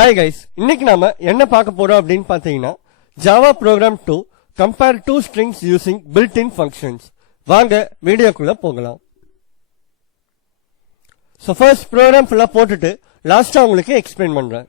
Hi guys, இன்னைக்கு நாம என்ன பார்க்க போறோம் அப்படின்னு பாத்தீங்கன்னா Java program 2 compare two strings using built in functions. வாங்க வீடியோக்குள்ள போகலாம். ஸோ ஃபர்ஸ்ட் ப்ரோக்ராம் ஃபுல்லா போட்டுட்டு லாஸ்டா உங்களுக்கு எக்ஸ்பிளைன் பண்றேன்.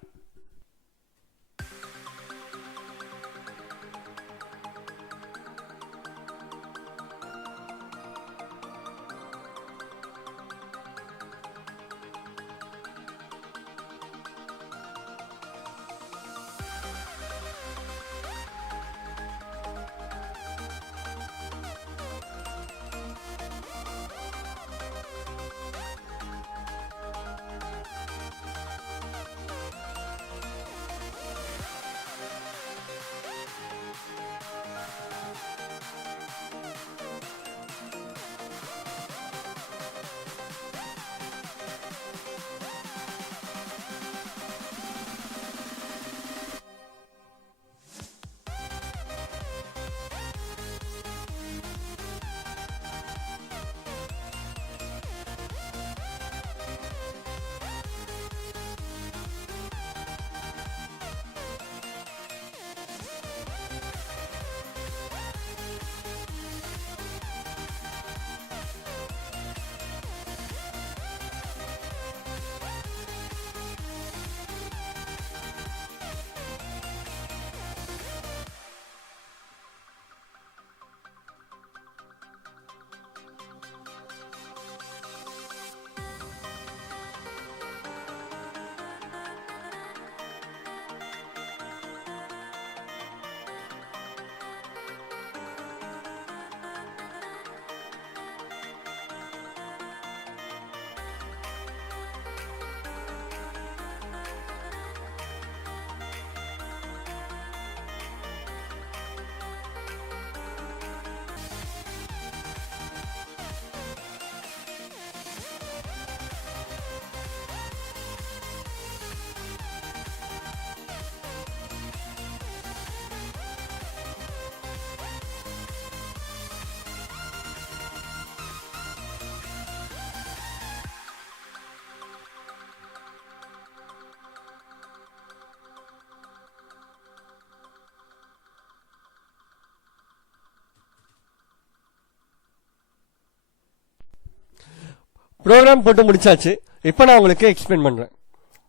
ப்ரோக்ராம் போட்டு முடிச்சாச்சு. இப்போ நான் உங்களுக்கு எக்ஸ்பிளைன் பண்றேன்.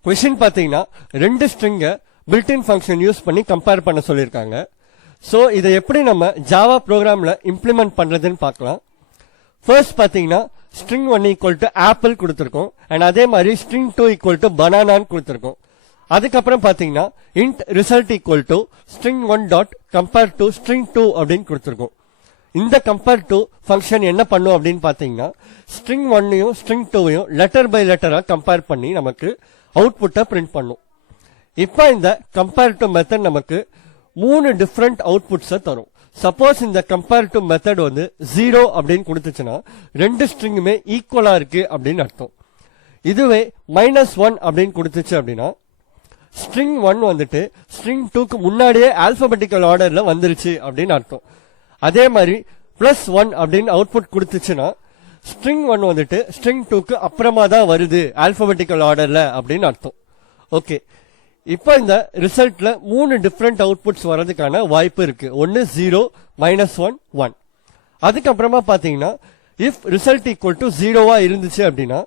கொஸ்டின் பாத்தீங்கன்னா ரெண்டு ஸ்ட்ரிங்க பில்ட் இன் ஃபங்க்ஷன் யூஸ் பண்ணி கம்பேர் பண்ண சொல்லியிருக்காங்க. ஸோ இதை எப்படி நம்ம ஜாவா ப்ரோக்ராம்ல இம்ப்ளிமெண்ட் பண்றதுன்னு பார்க்கலாம். ஃபர்ஸ்ட் பாத்தீங்கன்னா ஸ்ட்ரிங் 1 ஈக்குவல் டு ஆப்பிள் கொடுத்துருக்கோம், அண்ட் அதே மாதிரி ஸ்ட்ரிங் 2 ஈக்குவல் டு பனானான்னு கொடுத்துருக்கோம். அதுக்கப்புறம் பாத்தீங்கன்னா int result equal to string 1 dot compare to string 2 அப்படின்னு கொடுத்துருக்கோம். இந்த கம்பேர் டு ஃபங்க்ஷன் என்ன பண்ணும் அப்படின்னு பாத்தீங்கன்னா ஸ்ட்ரிங் 1ஐயும் ஸ்ட்ரிங் 2ஐயும் லெட்டர் பை லெட்டரா கம்பேர் பண்ணி நமக்கு அவுட்புட்டை பிரிண்ட் பண்ணும். இப்போ இந்த கம்பேர் டு மெத்தட் நமக்கு 3 டிஃபரெண்ட் அவுட்புட்ஸை தரும். சப்போஸ் இந்த கம்பேர் டு மெத்தட் வந்து 0 அப்படின்னு கொடுத்துச்சுன்னா ரெண்டு ஸ்ட்ரிங்குமே ஈக்குவலா இருக்கு அப்படின்னு அர்த்தம். இதுவே -1 அப்படின்னு கொடுத்துச்சு அப்படின்னா ஸ்ட்ரிங் 1 வந்துட்டு ஸ்ட்ரிங் 2க்கு முன்னாடியே ஆல்பபெட்டிக்கல் ஆர்டர்ல வந்துருச்சு அப்படின்னு அர்த்தம். அதே மாதிரி +1 அப்படின்னு அவுட்புட் கொடுத்துச்சுன்னா ஸ்ட்ரிங் 1 வந்துட்டு ஸ்ட்ரிங் 2க்கு அப்புறமா தான் வருது ஆல்பபெட்டிக்கல் ஆர்டர்ல அப்படின்னு அர்த்தம். ஓகே, இப்போ இந்த ரிசல்ட்ல 3 டிஃபரெண்ட் அவுட்புட்ஸ் வரதுக்கான வாய்ப்பு இருக்கு. ஒன்னு 0, -1, 1. அதுக்கப்புறமா பாத்தீங்கன்னா இஃப் ரிசல்ட் ஈக்குவல் டு 0வா இருந்துச்சு அப்படின்னா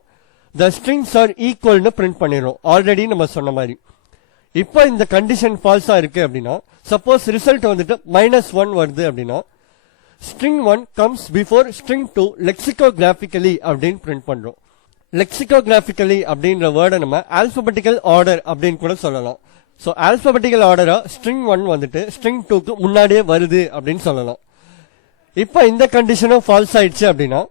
த ஸ்ட்ரிங்ஸ் ஆர் ஈக்குவல்னு பிரிண்ட் பண்ணிடும். ஆல்ரெடி நம்ம சொன்ன மாதிரி. இப்போ இந்த கண்டிஷன் ஃபால்ஸா இருக்கு அப்படின்னா சப்போஸ் ரிசல்ட் வந்துட்டு -1 வருது அப்படின்னா string 1 comes before string 2 lexicographicaly அப்படின்னு பிரிண்ட் பண்றோம். lexicographicaly அப்படின்ற வேர்டை நம்ம ஆல்பபெட்டிக்கல் ஆர்டர் அப்படின்னு கூட சொல்லலாம். சோ ஆல்பபெட்டிக்கல் ஆர்டரா ஸ்ட்ரிங் 1 வந்துட்டு ஸ்ட்ரிங் 2க்கு முன்னாடியே வருது அப்படின்னு சொல்லலாம். இப்போ இந்த கண்டிஷனும் ஃபால்ஸ் ஆயிடுச்சு அப்படின்னா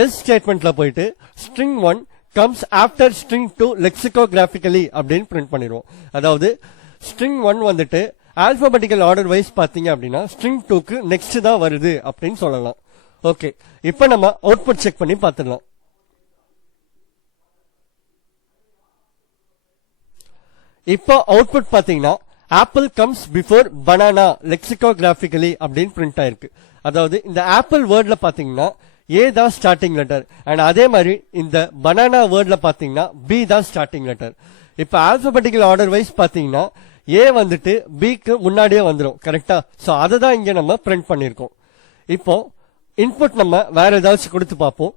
எல்ஸ் ஸ்டேட்மெண்ட்ல போயிட்டு string 1 comes after string 2 lexicographicaly அப்படின்னு பிரிண்ட் பண்ணிடுவோம். அதாவது ஸ்ட்ரிங் 1 வந்துட்டு ஆல்பபெட்டிக்கல் ஆர்டர் வைஸ் பாத்தீங்க அப்படின்னா ஸ்ட்ரிங் 2க்கு நெக்ஸ்ட் தான் வருது அப்படின்னு சொல்லலாம். ஓகே, இப்போ நம்ம அவுட்புட் செக் பண்ணி பார்த்துடலாம். இப்போ அவுட்புட் பாத்தீங்கன்னா ஆப்பிள் கம்ஸ் பிஃபோர் பனானா லெக்சிகோகிராபிகலி அப்படின்னு பிரிண்ட் ஆயிருக்கு. அதாவது இந்த ஆப்பிள் வேர்ட்ல பாத்தீங்கன்னா ஏ தான் ஸ்டார்டிங் லெட்டர், அண்ட் அதே மாதிரி இந்த பனானா வேர்ட்ல பாத்தீங்கன்னா பி தான் ஸ்டார்டிங் லெட்டர். இப்ப ஆல்பபெட்டிக்கல் ஆர்டர் வைஸ் பாத்தீங்கன்னா ஏ வந்துட்டு பிக்கு முன்னாடியே வந்துடும். கரெக்டா? சோ அதை தான் இங்க நம்ம பிரிண்ட் பண்ணிருக்கோம். இப்போ இன்புட் நம்ம வேற ஏதாச்சும் கொடுத்து பார்ப்போம்.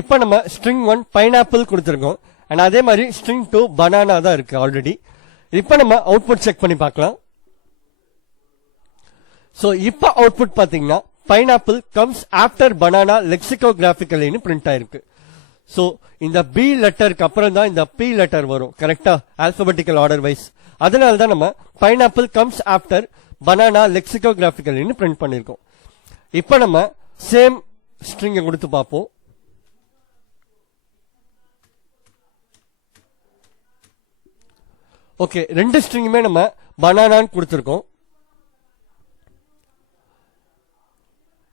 இப்ப நம்ம ஸ்ட்ரிங் 1 பைனாப்பிள் கொடுத்திருக்கோம். அண்ட் அதே மாதிரி ஸ்ட்ரிங் 2 பனானா தான் இருக்கு ஆல்ரெடி. இப்ப நம்ம அவுட்புட் செக் பண்ணி பார்க்கலாம். சோ இப்ப அவுட்புட் பாத்தீங்கன்னா பைனாப்பிள் கம்ஸ் ஆஃப்டர் பனானா லெக்சிகோகிராபிக்கலின்னு பிரிண்ட் ஆயிருக்கு. சோ இந்த பி லெட்டருக்கு அப்புறம் தான் இந்த பி லெட்டர் வரும். கரெக்டா? Alphabetical order wise. அதனால தான் நம்ம பைனாப்பிள் கம்ஸ் ஆஃப்டர் பனானா லெக்சிகோகிராபிக்கலின்னு பிரிண்ட் பண்ணிருக்கோம். இப்ப நம்ம சேம் ஸ்ட்ரிங் கொடுத்து பார்ப்போம். ஓகே, ரெண்டு ஸ்ட்ரிங்குமே நம்ம பனானான்னு கொடுத்திருக்கோம்.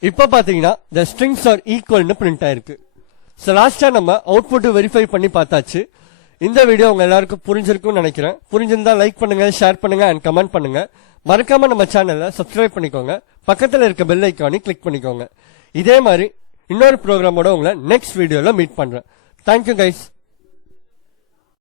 இப்ப பாத்தீங்கன்னா the strings are equal னு பிரிண்ட் ஆயிருக்கு. சோ லாஸ்டா நம்ம அவுட்புட் வெரிஃபை பண்ணி பார்த்தாச்சு. இந்த வீடியோ உங்க எல்லாருக்கும் புரிஞ்சிருக்கும்னு நினைக்கிறேன். புரிஞ்சிருந்தா லைக் பண்ணுங்க, ஷேர் பண்ணுங்க அண்ட் கமெண்ட் பண்ணுங்க. மறக்காம நம்ம சேனலை சப்ஸ்கிரைப் பண்ணிக்கோங்க. பக்கத்துல இருக்க பெல் ஐக்கானை கிளிக் பண்ணிக்கோங்க. இதே மாதிரி இன்னொரு ப்ரோக்ராமோட உங்களை நெக்ஸ்ட் வீடியோல மீட் பண்றேன். Thank you guys.